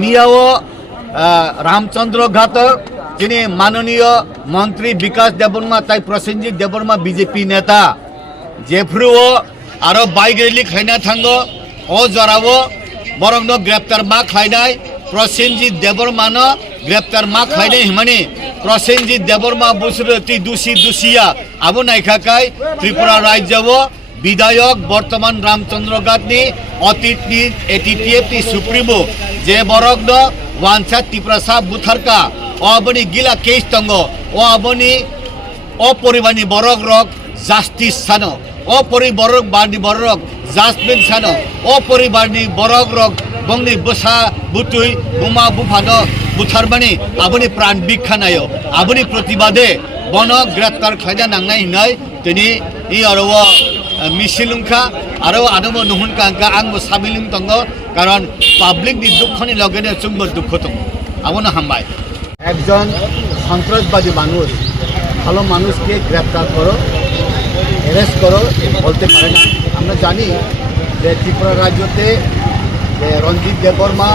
मियाओ रामचंद्र घाटक जिनि माननीय मंत्री विकास देबबर्मा ताई प्रसेनजित देबबर्मा बीजेपी नेता जेफ्रुओ आरो बाइक रैली खाइना थांगो ओ जरावो बरंनो ग्रेप्तार मा खाइनाय प्रसेनजित देबबर्मानो ग्रेप्तार मा खाइनाय हिमानि प्रसेनजित देबबर्मा बुसुरति दुषी दुषिया आबो नायखाखाय त्रिपुरा राज्यवो विधायक बर्तमान रामचंद्र घाटनी अतीतनी एटीटीएफनी सुप्रीमो जे बरगनो वांछा त्रिपुरा बुथारका अबनी गिला केस तंगो ओ अबनी अपरिबानी बरग रक जास्टिस सानो अपरिबरक बारनी बरग जाजमेंट सानो अपरिबारनी बरग रक बंगनी बसा बुतुई बुमा बुफानो बुथारबानी आबनी प्राण बिखानायो आबनी प्रतिबादे बन ग्रेप्तार खायना नांनाय हिनाय दिनै इ आरो मिसिलुंखा आरो आदमो नुहुनका आंबो साबिलिं तंगो कारण पाब्लिक नि दुखनि लगेने जोंबो दुख दं आबनो हामबाय একজন সন্ত্রাসবাদী মানুষ ভালো মানুষকে গ্রেপ্তার করো অ্যারেস্ট করো বলতে পারে না আমরা জানি যে ত্রিপুরা রাজ্যতে রঞ্জিত দেববর্মা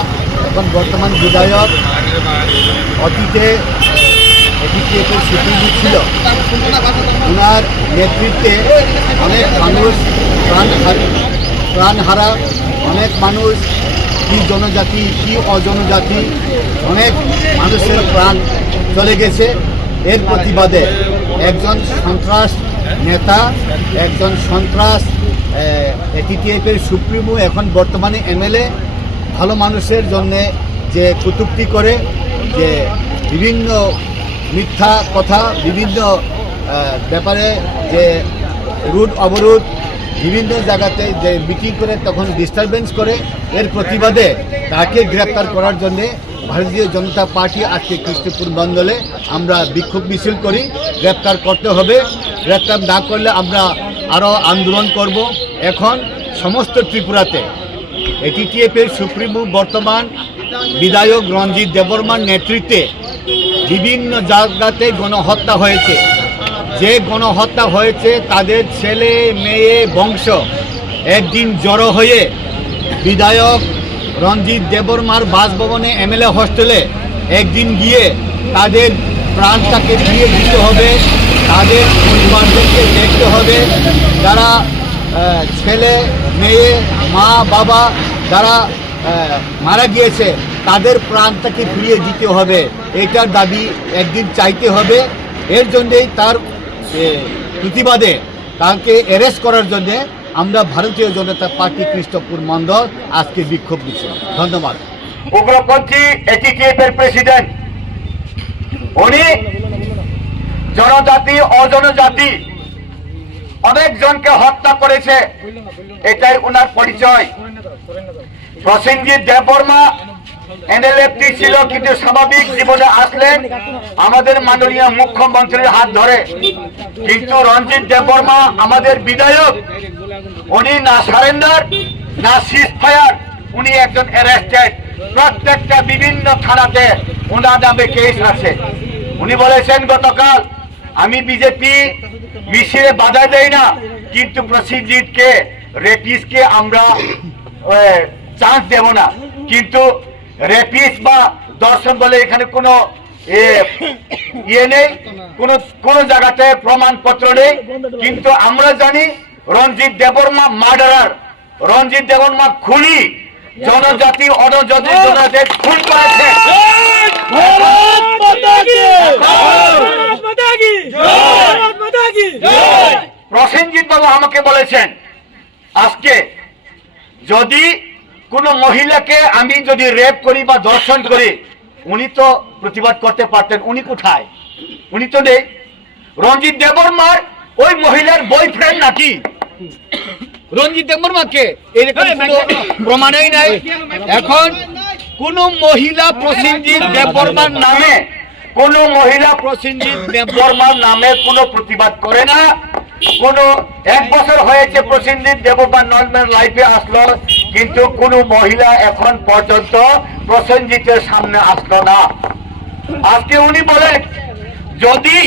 এখন বর্তমান বিধায়ক অতীতে এটিটিএফের সুপ্রিমো ছিল ওনার নেতৃত্বে অনেক মানুষ প্রাণ হারা অনেক মানুষ কি জনজাতি কি অজনজাতি অনেক মানুষের প্রাণ চলে গেছে এর প্রতিবাদে একজন সন্ত্রাস নেতা একজন সন্ত্রাস এটিটিএফের সুপ্রিমো এখন বর্তমানে এমএলএ ভালো মানুষের জন্য যে কটূক্তি করে যে বিভিন্ন মিথ্যা কথা বিভিন্ন ব্যাপারে যে রুট অবরোধ বিভিন্ন জায়গাতে যে মিটিং করে তখন ডিস্টারবেন্স করে এর প্রতিবাদে তাকে গ্রেপ্তার করার জন্য ভারতীয় জনতা পার্টি আজকে কৃষ্ণপুর মণ্ডলে আমরা বিক্ষোভ মিছিল করি গ্রেপ্তার করতে হবে গ্রেপ্তার না করলে আমরা আরও আন্দোলন করব এখন সমস্ত ত্রিপুরাতে এটিটিএফের সুপ্রিমো বর্তমান বিধায়ক রঞ্জিত দেববর্মার নেতৃত্বে বিভিন্ন জায়গাতে গণহত্যা হয়েছে যে গণহত্যা হয়েছে তাদের ছেলে মেয়ে বংশ একদিন জড়ো হয়ে বিধায়ক রঞ্জিত দেববর্মার বাসভবনে এমএলএ হোস্টেলে একদিন গিয়ে তাদের প্রাণটাকে দিয়ে দিতে হবে তাদের পরিবারদেরকে দেখতে হবে যারা ছেলে মেয়ে মা বাবা যারা মারা গিয়েছে তাদের প্রাণটাকে ফিরিয়ে দিতে হবে এটার দাবি একদিন চাইতে হবে এর জন্যই তার প্রতিবাদে তাকে অ্যারেস্ট করার জন্য আমরা ভারতীয় জনতা পার্টি কৃষ্ণপুর মণ্ডল আজকে বিক্ষোভ দিচ্ছি ধন্যবাদ উগ্রপন্থী এটিটিএফের প্রেসিডেন্ট উনি জনজাতি অজনজাতি অনেকজনকে হত্যা করেছে এটাই ওনার পরিচয় প্রসেনজিৎ দেববর্মা এনএলএফটি ছিল কিন্তু স্বাভাবিক জীবনে আসলেন আমাদের মাননীয় মুখ্যমন্ত্রীর হাত ধরে কিন্তু রঞ্জিত দেববর্মা আমাদের বিধায়ক উনি না সারেন্ডার না সিজ ফায়ার উনি একজন অ্যারেস্টেড প্রত্যেকটা বিভিন্ন থানাতে ওনার নামে কেস আছে উনি বলেছেন গতকাল আমি বিজেপি মিছিলে বাধা দেই না কিন্তু প্রসেনজিৎকে রেপিসকে আমরা চান্স দেব না কিন্তু রেপিস বা দর্শন বলে এখানে কোনো ইয়ে নেই কোনো জায়গাতে প্রমাণপত্র নেই কিন্তু আমরা জানি রঞ্জিত দেববর্মা মার্ডারার রঞ্জিত দেববর্মা খুনি জনজাতি অনজাতি জনজাতি খুন করেছে প্রসেনজিৎ বাবু আমাকে বলেছেন আজকে যদি কোন মহিলাকে আমি যদি রেপ করি বা ধর্ষণ করি উনি তো প্রতিবাদ করতে পারতেন উনি কোথায় উনি তো নেই রঞ্জিত দেববর্মার ওই মহিলার বয়ফ্রেন্ড নাকি রঞ্জিত দেববর্মাকে এরকম কোনো প্রমাণই নাই এখন কোন মহিলা প্রসেনজিৎ দেববর্মার নামে কোন মহিলা প্রসেনজিৎ দেববর্মার নামে কোনো প্রতিবাদ করে না কোন এক বছর হয়েছে প্রসেনজিৎ দেববর্মা নর্মাল লাইফে আসলো কিন্তু কোন মহিলা এখন পর্যন্ত প্রসেনজিতের সামনে আসলো না আজকে উনি বলেন যদি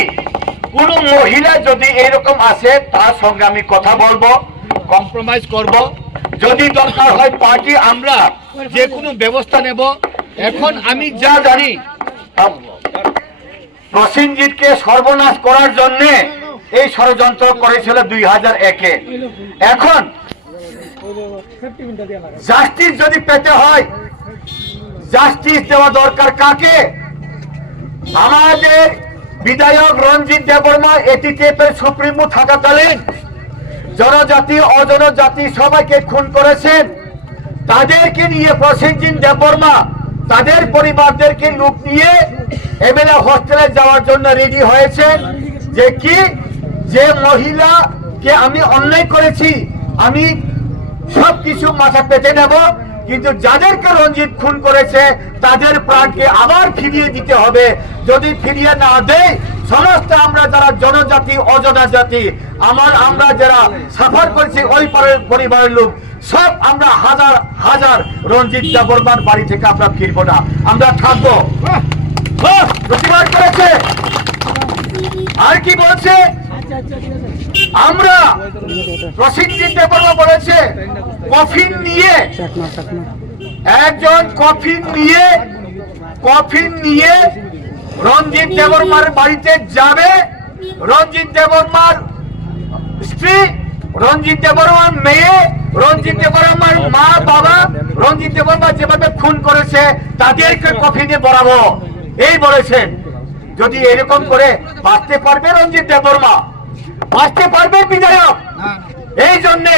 কোন মহিলা যদি এরকম আসে তার সঙ্গে আমি কথা বলবো কম্প্রোমাইজ করব যদি দরকার হয় পার্টি আমরা যে কোনো ব্যবস্থা নেব এখন আমি যা জানি প্রসেনজিৎকে সর্বনাশ করার জন্য এই ষড়যন্ত্র করেছিল 2001-এ। এখন জাস্টিস যদি পেতে হয়, জাস্টিস দেওয়া দরকার কাকে? আমাদের বিধায়ক রঞ্জিত দেববর্মা এটিটিএফের সুপ্রিমো থাকাকালীন জনজাতি অজনজাতি সবাইকে খুন করেছেন। তাদেরকে নিয়ে প্রসেনজিৎ দেববর্মা তাদের পরিবারদেরকে লুক নিয়ে এমএলএ হোস্টেলে যাওয়ার জন্য রেডি হয়েছেন। যে কি, যে মহিলাকে আমি অন্যায় করেছি, আমি সবকিছু মাথা পেতে নেব, কিন্তু যাদেরকে রঞ্জিত খুন করেছে তাদের প্রাণকে আবার ফিরিয়ে দিতে হবে। যদি ফিরিয়ে না দেয়, সমস্ত আমরা যারা জনজাতি অজনজাতি আমরা যারা সাফার করেছি ওই পরিবারের লোক সব আমরা হাজার হাজার রঞ্জিত দেববর্মার বাড়ি থেকে আমরা ফিরবো না, আমরা থাকবো। প্রতিবাদ করেছে। আর কি বলছে? আমরা প্রসেনজিৎ দেববর্মা বলেছে কফিন নিয়ে, একজন কফিন নিয়ে রঞ্জিত দেববর্মার বাড়িতে যাবে। রঞ্জিত দেববর্মার স্ত্রী, রঞ্জিত দেববর্মার মেয়ে, রঞ্জিত দেববর্মার মা বাবা, রঞ্জিত দেববর্মা যেভাবে খুন করেছে তাদেরকে কফিনে বরাবো, এই বলেছেন। যদি এরকম করে বাঁচতে পারবে রঞ্জিত দেববর্মা, বাঁচতে পারবে বিধায়ক। এই জন্যে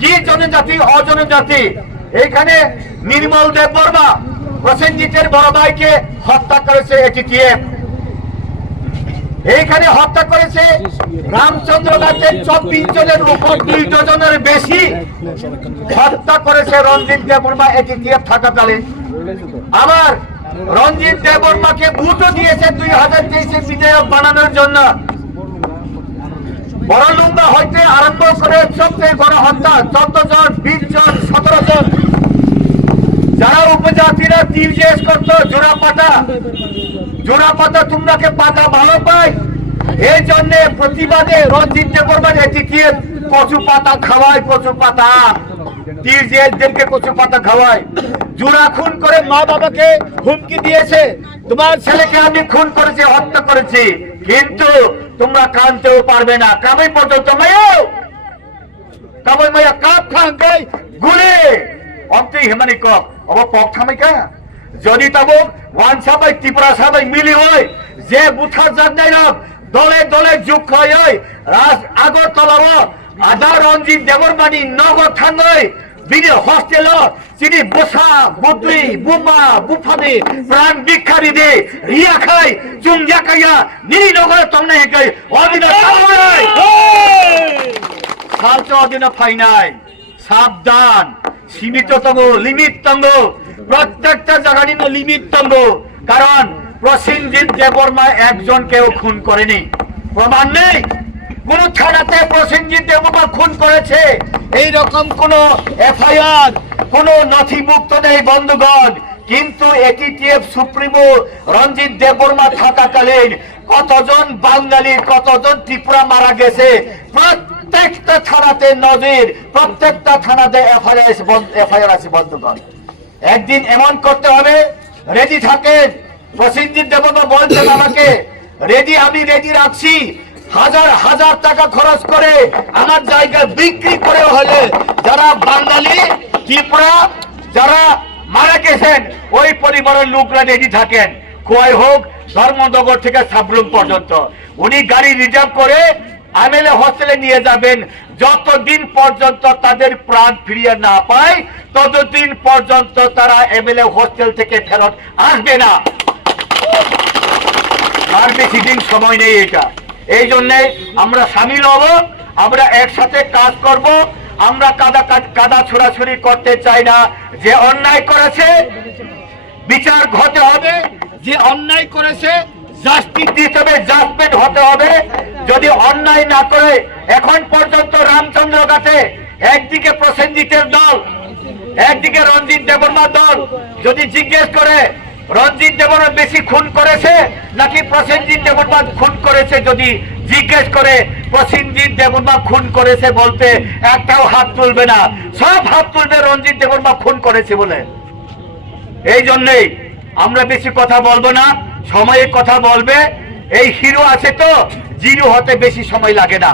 কি জনজাতি অজনজাতি এখানে নির্মল দেববর্মা প্রসেনজিতের বড় ভাইকে হত্যা করেছে এটিটিএফ। এইখানে হত্যা করেছে রামচন্দ্র গাছের 24 জনের উপর 2 ডজনের বেশি হত্যা করেছে রঞ্জিত দেববর্মা এটিটিএফ থাকাকালীন। আবার রঞ্জিত দেববর্মাকে ভোটও দিয়েছে 2023-এ বিধায়ক বানানোর জন্য। বড়লুঙ্গা হইতে আরম্ভ করে সবচেয়ে বড় হত্যা 14 জন, 20 জন, 17 জন যারা উপজাতিরা তীর জিজ্ঞেস করতো জোড়াপাতা তোমরাকে পাতা ভালো পাই, এই জন্য প্রতিবাদে রঞ্জিত দেববর্মার এটিটিএফ কচু পাতা খাওয়ায়, কচু পাতা তীর জিজ্ঞেসদেরকে কচু পাতা খাওয়ায়। জোড়া খুন করে মা বাবাকে হুমকি দিয়েছে, তোমার ছেলেকে আমি খুন করেছি, হত্যা করেছি, কিন্তু তোমরা কানতেও পারবে না। কামাই পর্যন্ত কামাই মাইয়া কাপ খাঙ্কাই গুলে অন্তি হেমানি কক অব পক থামাইকা যদি তাবো ওয়ান সাবাই ত্রিপুরা সাবাই মিলি হয় যে বুথার জানাই রক দলে দলে যুগ হয় আগরতলা আদা রঞ্জিত দেববর্মানি নগর থাঙ্গই বিনি হস্টেল চিনি বসা বুদ্রি বুমা বুফানি প্রাণ ভিক্ষারি দে রিয়া খাই চুংজা কাইয়া নিরি নগর তমনে হেকাই অদিন সাবধান সালচ অদিন ফাইনাই সাবধান সীমিত তঙ্গ লিমিট তঙ্গ প্রত্যেকটা জায়গায় লিমিট তঙ্গ। কারণ প্রসেনজিৎ দেববর্মা একজনকেও খুন করেনি, প্রমাণ নেই কোন থানাতে প্রসেনজিৎ দেববর্মা খুন করেছে এইরকম কোন এফআইআর কোন নথিভুক্ত নেই বন্ধুগণ। কিন্তু এটিটিএফ সুপ্রিমো রঞ্জিত দেববর্মা থাকাকালীন কতজন বাঙালি কতজন ত্রিপুরা মারা গেছে প্রত্যেকটা থানাতে নজির, প্রত্যেকটা থানাতে এফআইআর আছে বন্ধুগণ। একদিন এমন করতে হবে, রেডি থাকেন। প্রসেনজিৎ দেববর্মা বলছেন আমাকে রেডি, আমি রেডি রাখছি, হাজার হাজার টাকা খরচ করে আমার জায়গা বিক্রি করে হলে যারা বাঙালি ত্রিপুরা যারা মারা গেছেন ওই পরিবারের লোকরা রেডি থাকেন। খোয়াই হোক ধর্মনগর থেকে সাবরুম পর্যন্ত উনি গাড়ি রিজার্ভ করে এমএলএ হোস্টেলে নিয়ে যাবেন। যতদিন পর্যন্ত তাদের প্রাণ ফিরিয়ে না পায় ততদিন পর্যন্ত তারা এমএলএ হোস্টেল থেকে ফেরত আসবে না। আর বেশি দিন সময় নেই এটা। এই জন্যে আমরা সামিল হব, আমরা একসাথে কাজ করব। আমরা কাদা ছোড়াছুড়ি করতে চাই না। যে অন্যায় করেছে বিচার হতে হবে, যে অন্যায় করেছে জাস্টিস দিতে হবে, জাজমেন্ট হতে হবে। যদি অন্যায় না করে, এখন পর্যন্ত রামচন্দ্র ঘাটে একদিকে প্রসেনজিতের দল একদিকে রঞ্জিত দেববর্মার দল যদি জিজ্ঞেস করে রঞ্জিত দেববর্মা বেশি খুন করেছে নাকি প্রসেনজিৎ দেববর্মা খুন করেছে, যদি জিজ্ঞেস করে প্রসেনজিৎ দেববর্মা খুন করেছে বলতে একটাও হাত তুলবে না, সব হাত তুলবে রঞ্জিত দেববর্মা খুন করেছে বলে। এই জন্যই আমরা বেশি কথা বলবো না, সময়ে কথা বলবে। এই হিরো আছে তো, জিরো হতে বেশি সময় লাগে না।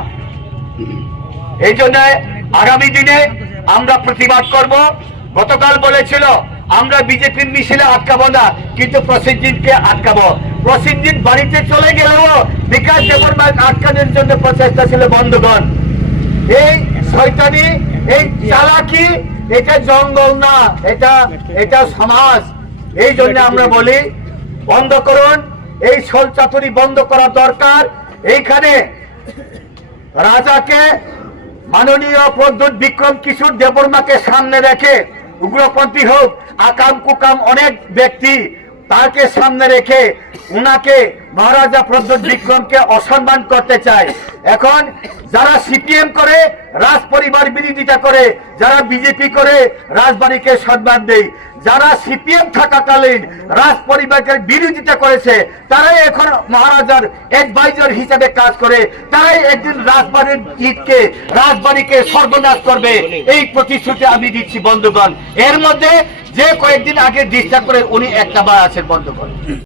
এই জন্য আগামী দিনে আমরা প্রতিবাদ করব। গতকাল বলেছিল আমরা বিজেপির মিছিলে আটকাবো না, কিন্তু প্রসেনজিৎকে আটকাবো। প্রসেনজিৎ বাড়িতে চলে গেলেও বিকাশ দেববর্মা আটকানোর জন্য প্রচেষ্টা ছিল। বন্ধুগণ, এই শয়তানি, এই চালাকি, এটা জঙ্গল না, এটা সমাজ। এই জন্য আমরা বলি বন্ধ করুন, এই ছল চাতুরি বন্ধ করা দরকার। এইখানে রাজাকে, মাননীয় প্রদ্যুৎ বিক্রম কিশোর দেববর্মাকে সামনে রেখে, উগ্রপন্থী হোক, আকাম কুকাম অনেক ব্যক্তি, তাকে সামনে রেখে উনাকে, মহারাজা প্রদ্যুৎ বিক্রমকে অসম্মান করতে চায়। এখন যারা সিপিএম করে রাজ পরিবার বিরোধিতা করে, যারা বিজেপি করে রাজবাড়িকে সম্মান দেয়, যারা সিপিএম থাকাকালীন রাজ পরিবারের বিরোধিতা করেছে, তারাই এখন মহারাজার অ্যাডভাইজার হিসেবে কাজ করে। তারাই একদিন রাজবাড়ির ঈদকে, রাজবাড়িকে সর্বনাশ করবে, এই প্রতিশ্রুতি আমি দিচ্ছি বন্ধুগণ। এর মধ্যে যে কয়েকদিন আগে ডিস্টার্ব করে উনি একটা বার আছেন বন্ধুগণ।